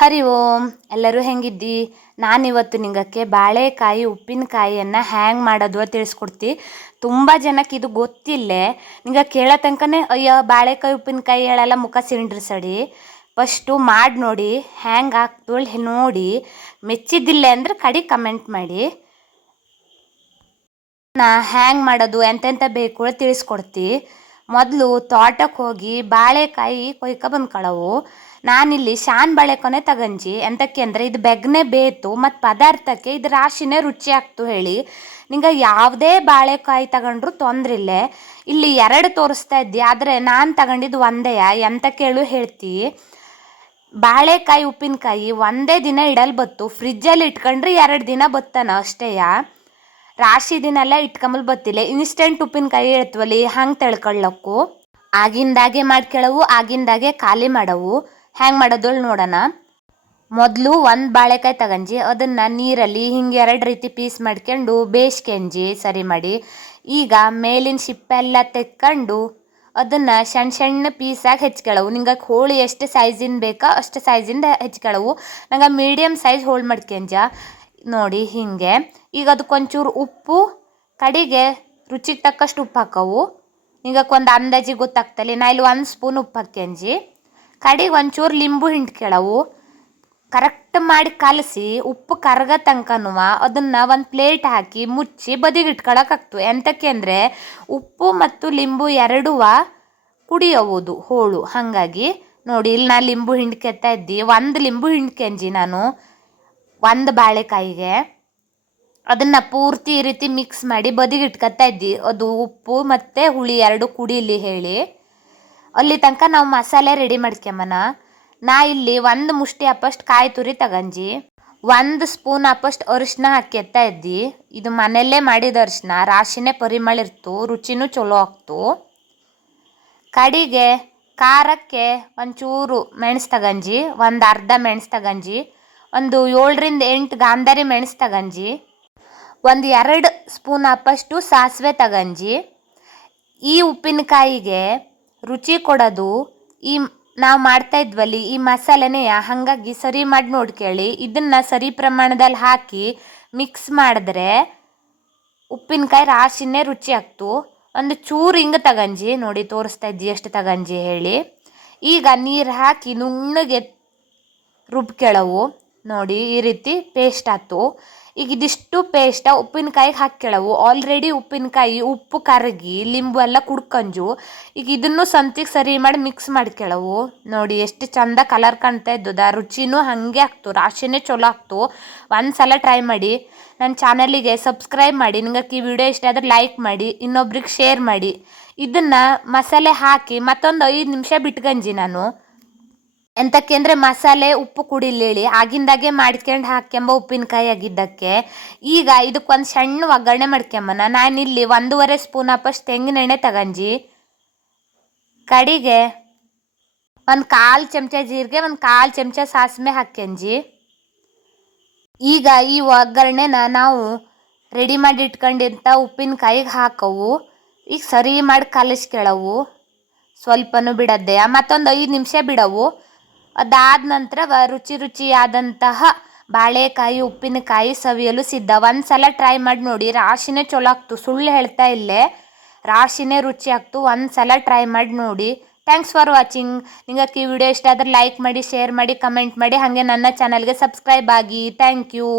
ಹರಿ ಓಂ. ಎಲ್ಲರೂ ಹೆಂಗಿದ್ದಿ? ನಾನಿವತ್ತು ನಿಂಗಕ್ಕೆ ಬಾಳೆಕಾಯಿ ಉಪ್ಪಿನಕಾಯಿಯನ್ನು ಹ್ಯಾಂಗೆ ಮಾಡೋದು ತಿಳಿಸ್ಕೊಡ್ತಿ. ತುಂಬ ಜನಕ್ಕೆ ಇದು ಗೊತ್ತಿಲ್ಲೇ. ನಿಂಗೆ ಕೇಳೋ ತನಕನೇ ಅಯ್ಯೋ ಬಾಳೆಕಾಯಿ ಉಪ್ಪಿನಕಾಯಿ ಹೇಳಲ್ಲ ಮುಖ ಸಿಂಡ್ರಿಸಡಿ. ಫಸ್ಟು ಮಾಡಿ ನೋಡಿ, ಹ್ಯಾಂಗೆ ಆಗ್ತೋಳು ನೋಡಿ, ಮೆಚ್ಚಿದ್ದಿಲ್ಲ ಅಂದ್ರೆ ಕಡೆ ಕಮೆಂಟ್ ಮಾಡಿ. ನಾ ಹ್ಯಾಂಗೆ ಮಾಡೋದು ಎಂತೆಂಥ ಬೇಕು ತಿಳಿಸ್ಕೊಡ್ತಿ. ಮೊದಲು ತೋಟಕ್ಕೆ ಹೋಗಿ ಬಾಳೆಕಾಯಿ ಕೊಯ್ಕ ಬಂದ್ಕೊಳ್ಳವು. ನಾನಿಲ್ಲಿ ಶಾನ್ ಬಾಳೆಕೊನೆ ತಗಂಜಿ ಎಂತಕ್ಕೆ ಅಂದರೆ ಇದು ಬೆಗ್ನೆ ಬೇತು ಮತ್ತು ಪದಾರ್ಥಕ್ಕೆ ಇದು ರಾಶಿನೇ ರುಚಿ ಆಗ್ತು ಹೇಳಿ. ನಿಂಗೆ ಯಾವುದೇ ಬಾಳೆಕಾಯಿ ತಗೊಂಡ್ರು ತೊಂದ್ರೆ ಇಲ್ಲ. ಇಲ್ಲಿ 2 ತೋರಿಸ್ತಾ ಇದ್ದಿ, ಆದರೆ ನಾನು ತಗೊಂಡಿದ್ದು ಒಂದೇಯ. ಎಂತ ಕೇಳು ಹೇಳ್ತಿ. ಬಾಳೆಕಾಯಿ ಉಪ್ಪಿನಕಾಯಿ ಒಂದೇ ದಿನ ಇಡಲ್ ಬತ್ತು, ಫ್ರಿಜ್ಜಲ್ಲಿ ಇಟ್ಕೊಂಡ್ರೆ 2 ದಿನ ಬತ್ತಾನ ಅಷ್ಟೇಯ. ರಾಶಿ ದಿನ ಎಲ್ಲ ಇಟ್ಕೊಂಬಲ್ ಬತ್ತಿಲ್ಲ. ಇನ್ಸ್ಟೆಂಟ್ ಉಪ್ಪಿನಕಾಯಿ ಹೇಳ್ತೀವಲ್ಲಿ ಹಂಗೆ ತಿಳ್ಕೊಳ್ಳಕ್ಕು. ಆಗಿಂದಾಗೆ ಮಾಡ್ಕೊಳ್ಳವು, ಆಗಿಂದಾಗೆ ಖಾಲಿ ಮಾಡವು. ಹ್ಯಾಂಗೆ ಮಾಡೋದು ನೋಡೋಣ. ಮೊದಲು ಒಂದು ಬಾಳೆಕಾಯಿ ತಗಂಜಿ ಅದನ್ನು ನೀರಲ್ಲಿ ಹಿಂಗೆ 2 ರೀತಿ ಪೀಸ್ ಮಾಡ್ಕೊಂಡು ಬೇಯಿಸ್ಕೊಂಜಿ ಸರಿ ಮಾಡಿ. ಈಗ ಮೇಲಿನ ಶಿಪ್ಪೆಲ್ಲ ತೆಕ್ಕೊಂಡು ಅದನ್ನು ಸಣ್ಣ ಸಣ್ಣ ಪೀಸಾಗಿ ಹೆಚ್ಕೊಳ್ಳವು. ನಿಂಗೆ ಹೋಳಿ ಎಷ್ಟು ಸೈಜಿಂದ ಬೇಕಾ ಅಷ್ಟು ಸೈಜಿಂದ ಹೆಚ್ಕೊಳ್ಳವು. ನಂಗೆ ಮೀಡಿಯಮ್ ಸೈಜ್ ಹೋಳು ಮಾಡ್ಕೊಂಜ ನೋಡಿ ಹೀಗೆ. ಈಗ ಅದಕ್ಕೊಂಚೂರು ಉಪ್ಪು, ಕಡೆಗೆ ರುಚಿಗೆ ತಕ್ಕಷ್ಟು ಉಪ್ಪು ಹಾಕವು. ನಿಂಗಕ್ಕೊಂದು ಅಂದಾಜಿಗೆ ಗೊತ್ತಾಗ್ತಲ್ಲ. ನಾ ಇಲ್ಲಿ 1 ಸ್ಪೂನ್ ಉಪ್ಪು ಹಾಕ್ಯಂಜಿ. ಕಡೆಗೆ ಒಂಚೂರು ಲಿಂಬು ಹಿಂಡ್ಕೊಳ್ಳವು. ಕರೆಕ್ಟ್ ಮಾಡಿ ಕಲಸಿ ಉಪ್ಪು ಕರಗ ತನಕನೂ ಅದನ್ನು ಒಂದು ಪ್ಲೇಟ್ ಹಾಕಿ ಮುಚ್ಚಿ ಬದಿಗೆ ಇಟ್ಕೊಳಕ್ಕಾಗ್ತು. ಎಂತಕ್ಕೆ ಅಂದರೆ ಉಪ್ಪು ಮತ್ತು ಲಿಂಬು ಎರಡೂ ಕುಡಿಯೋವುದು ಹೋಳು. ಹಾಗಾಗಿ ನೋಡಿ ಇಲ್ಲಿ ನಾನು ಲಿಂಬು ಹಿಂಡ್ಕೊತಾ ಇದ್ದಿ. 1 ಲಿಂಬು ಹಿಂಡ್ಕೊಂಜಿ ನಾನು 1 ಬಾಳೆಕಾಯಿಗೆ. ಅದನ್ನು ಪೂರ್ತಿ ಈ ರೀತಿ ಮಿಕ್ಸ್ ಮಾಡಿ ಬದಿಗೆ ಇಟ್ಕೊತಾ ಇದ್ದಿ. ಅದು ಉಪ್ಪು ಮತ್ತು ಹುಳಿ 2 ಕುಡೀಲಿ ಹೇಳಿ. ಅಲ್ಲಿ ತನಕ ನಾವು ಮಸಾಲೆ ರೆಡಿ ಮಾಡ್ಕೊಂಬನ. ನಾ ಇಲ್ಲಿ 1 ಮುಷ್ಟಿ ಅಪ್ಪಷ್ಟು ಕಾಯಿ ತುರಿ ತಗಂಜಿ 1 ಸ್ಪೂನ್ ಅಪ್ಪಷ್ಟು ಅರಿಶಿನ ಹಾಕ್ಯತ್ತಾ ಇದ್ದಿ. ಇದು ಮನೆಯಲ್ಲೇ ಮಾಡಿದ ಅರಿಶಿನ, ರಾಶಿನೇ ಪರಿಮಳ ಇರ್ತು, ರುಚಿನೂ ಚಲೋ ಆಗ್ತು. ಕಡಿಗೆ ಖಾರಕ್ಕೆ ಒಂಚೂರು ಮೆಣಸು ತಗಂಜಿ, ಒಂದು ಅರ್ಧ ಮೆಣಸು ತಗಂಜಿ, ಒಂದು 7ರಿಂದ 8 ಗಾಂಧಾರಿ ಮೆಣಸು ತಗಂಜಿ, ಒಂದು 2 ಸ್ಪೂನ್ ಅಪ್ಪಷ್ಟು ಸಾಸಿವೆ ತಗಂಜಿ. ಈ ಉಪ್ಪಿನಕಾಯಿಗೆ ರುಚಿ ಕೊಡೋದು ಈ ನಾವು ಮಾಡ್ತಾ ಇದ್ವಲ್ಲಿ ಈ ಮಸಾಲೆನೇ. ಹಾಗಾಗಿ ಸರಿ ಮಾಡಿ ನೋಡ್ಕೊಳ್ಳಿ. ಇದನ್ನು ಸರಿ ಪ್ರಮಾಣದಲ್ಲಿ ಹಾಕಿ ಮಿಕ್ಸ್ ಮಾಡಿದ್ರೆ ಉಪ್ಪಿನಕಾಯಿ ರಾಶಿನೇ ರುಚಿ ಆಗ್ತು. ಒಂದು ಚೂರು ಹಿಂಗೆ ತಗಂಜಿ ನೋಡಿ, ತೋರಿಸ್ತಾ ಇದ್ದಿ ಎಷ್ಟು ತಗಂಜಿ ಹೇಳಿ. ಈಗ ನೀರು ಹಾಕಿ ನುಣ್ಣಗೆ ರುಬ್ಕೊಳ್ಳವು ನೋಡಿ, ಈ ರೀತಿ ಪೇಸ್ಟ್ ಆಯ್ತು. ಈಗ ಇದಿಷ್ಟು ಪೇಸ್ಟ ಉಪ್ಪಿನಕಾಯಿಗೆ ಹಾಕ್ಕೊಳ್ಳವು. ಆಲ್ರೆಡಿ ಉಪ್ಪಿನಕಾಯಿ ಉಪ್ಪು ಕರಗಿ ಲಿಂಬು ಎಲ್ಲ ಕುಡ್ಕಂಜು. ಈಗ ಇದನ್ನು ಸಂತಿಗೆ ಸರಿ ಮಾಡಿ ಮಿಕ್ಸ್ ಮಾಡ್ಕೊಳ್ಳವು ನೋಡಿ. ಎಷ್ಟು ಚಂದ ಕಲರ್ ಕಾಣ್ತಾ ಇದ್ದದ. ರುಚಿನೂ ಹಾಗೆ ಆಗ್ತು, ರಾಶಿನೇ ಚಲೋ ಆಗ್ತು. ಒಂದು ಸಲ ಟ್ರೈ ಮಾಡಿ. ನನ್ನ ಚಾನಲಿಗೆ ಸಬ್ಸ್ಕ್ರೈಬ್ ಮಾಡಿ. ನಿಂಗೆ ಈ ವಿಡಿಯೋ ಇಷ್ಟ ಆದರೆ ಲೈಕ್ ಮಾಡಿ, ಇನ್ನೊಬ್ರಿಗೆ ಶೇರ್ ಮಾಡಿ. ಇದನ್ನು ಮಸಾಲೆ ಹಾಕಿ ಮತ್ತೊಂದು 5 ನಿಮಿಷ ಬಿಟ್ಕಂಜಿ ನಾನು. ಎಂತಕ್ಕೆ ಅಂದರೆ ಮಸಾಲೆ ಉಪ್ಪು ಕುಡಿಲೇಳಿ ಆಗಿಂದಾಗೆ ಮಾಡ್ಕೊಂಡು ಹಾಕ್ಯಂಬ ಉಪ್ಪಿನಕಾಯಿ ಆಗಿದ್ದಕ್ಕೆ. ಈಗ ಇದಕ್ಕೊಂದು ಸಣ್ಣ ಒಗ್ಗರಣೆ ಮಾಡ್ಕೊಂಬನ. ನಾನಿಲ್ಲಿ 1.5 ಸ್ಪೂನ್ ಅಪ್ಪಷ್ಟು ತೆಂಗಿನ ಎಣ್ಣೆ ತಗಂಜಿ, ಕಡಿಗೆ 1/4 ಚಮಚ ಜೀರಿಗೆ, 1/4 ಚಮಚ ಸಾಸಿವೆ ಹಾಕ್ಯಂಜಿ. ಈಗ ಈ ಒಗ್ಗರಣೆನ ನಾವು ರೆಡಿ ಮಾಡಿ ಇಟ್ಕೊಂಡಿಂಥ ಉಪ್ಪಿನಕಾಯಿಗೆ ಹಾಕವು. ಈಗ ಸರಿ ಮಾಡಿ ಕಲಿಸ್ಕೊಳ್ಳವು, ಸ್ವಲ್ಪನೂ ಬಿಡದ್ದೆ. ಮತ್ತೊಂದು 5 ನಿಮಿಷ ಬಿಡವು. ಅದಾದ ನಂತರ ರುಚಿಯಾದಂತಹ ಬಾಳೆಕಾಯಿ ಉಪ್ಪಿನಕಾಯಿ ಸವಿಯಲು ಸಿದ್ಧ. ಒಂದು ಸಲ ಟ್ರೈ ಮಾಡಿ ನೋಡಿ, ರಾಶಿನೇ ಚಲೋ ಆಗ್ತು, ಸುಳ್ಳು ಹೇಳ್ತಾ ಇಲ್ಲೇ. ರಾಶಿನೇ ರುಚಿ ಆಗ್ತು. ಒಂದು ಸಲ ಟ್ರೈ ಮಾಡಿ ನೋಡಿ. Thanks for watching. ನಿಂಗೆ ಈ ವಿಡಿಯೋ ಇಷ್ಟ ಆದರೆ ಲೈಕ್ ಮಾಡಿ, ಶೇರ್ ಮಾಡಿ, ಕಮೆಂಟ್ ಮಾಡಿ. ಹಾಗೆ ನನ್ನ ಚಾನಲ್ಗೆ ಸಬ್ಸ್ಕ್ರೈಬ್ ಆಗಿ. Thank you.